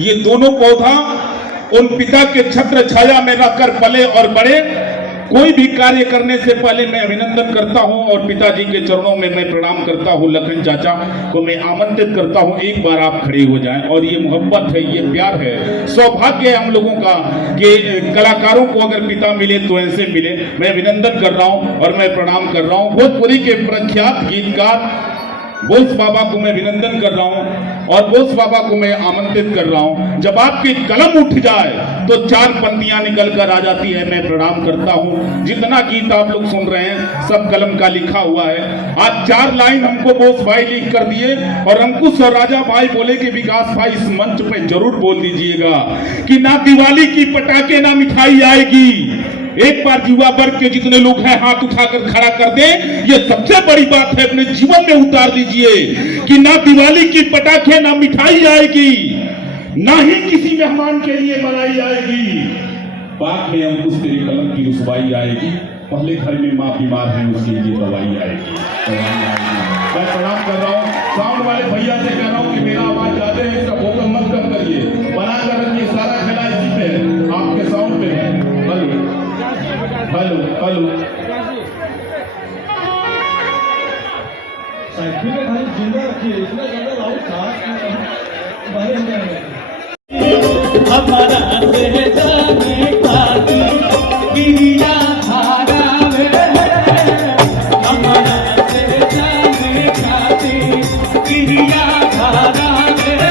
ये दोनों पौधा उन पिता के छत्र छाया में रहकर पले और बड़े। कोई भी कार्य करने से पहले मैं अभिनंदन करता हूं और पिताजी के चरणों में मैं प्रणाम करता हूं। लखन चाचा को मैं आमंत्रित करता हूं, एक बार आप खड़े हो जाएं। और ये मोहब्बत है, ये प्यार है, सौभाग्य है हम लोगों का कि कलाकारों को अगर पिता मिले तो ऐसे मिले। मैं अभिनंदन कर रहा हूं और मैं प्रणाम कर रहा हूं। भोजपुरी के प्रख्यात गीतकार बोस बाबा को मैं अभिनंदन कर रहा हूं और बोस बाबा को मैं आमंत्रित कर रहा हूं। जब आपकी कलम उठ जाए तो 4 पंक्तियां निकल कर आ जाती है। मैं प्रणाम करता हूं। जितना गीत आप लोग सुन रहे हैं सब कलम का लिखा हुआ है। आज 4 लाइन हमको बोस भाई लिख कर दिए और अंकुश और राजा भाई बोले कि विकास भाई इस मंच पे जरूर बोल दीजिएगा कि ना दिवाली की पटाखे ना मिठाई आएगी। एक बार युवा वर्ग के जितने लोग हैं हाथ उठाकर खड़ा कर दें। ये सबसे बड़ी बात है, अपने जीवन में उतार दीजिए कि ना दिवाली की पटाखे ना मिठाई आएगी, ना ही किसी मेहमान के लिए मलाई आएगी। बाद में अंकुश तेरे कलम की रुसवाई आएगी। पहले घर में माँ बीमार है, उसके लिए दवाई आएगी। मैं प्रणाम कर रहा हूँ। साउंड वाले भैया से कह रहा हूँ कि मेरा आवाज ज्यादा है, इसका फोकस मत कम करिए। बना कर रखिए, सारा खेला इसी पे है, आपके साउंड पे है। हेलो हेलो साइकिल में खाली जिंदा रखिए, इतना ज्यादा लाउड था बाहर हो जाएगा। हमारा जाने पाती गिरिया धारा में, हमारा जाने पाती गिरिया धारा में,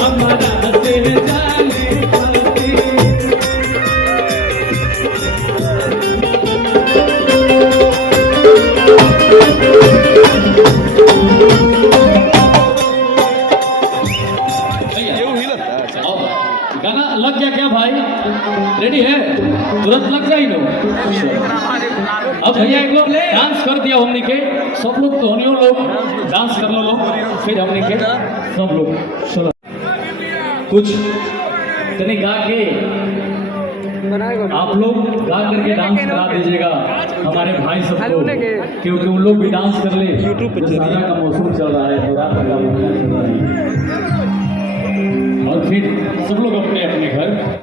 हमारा जाने पाती। गाना लग गया क्या भाई? रेडी है? तुरंत लग जाए लो। अब भैया एक लोग डांस कर दिया हमने के, सब लोग तो होनियो लोग डांस कर लो, फिर हमने के सब लोग कुछ तनी गा के आप लोग गा करके डांस करा दीजिएगा हमारे भाई सबको, क्योंकि उन लोग भी डांस कर ले। यूट्यूब पे दशहरा का मौसम चल रहा है, नवरात्र का मौसम चल रहा है और फिर सब लोग अपने अपने घर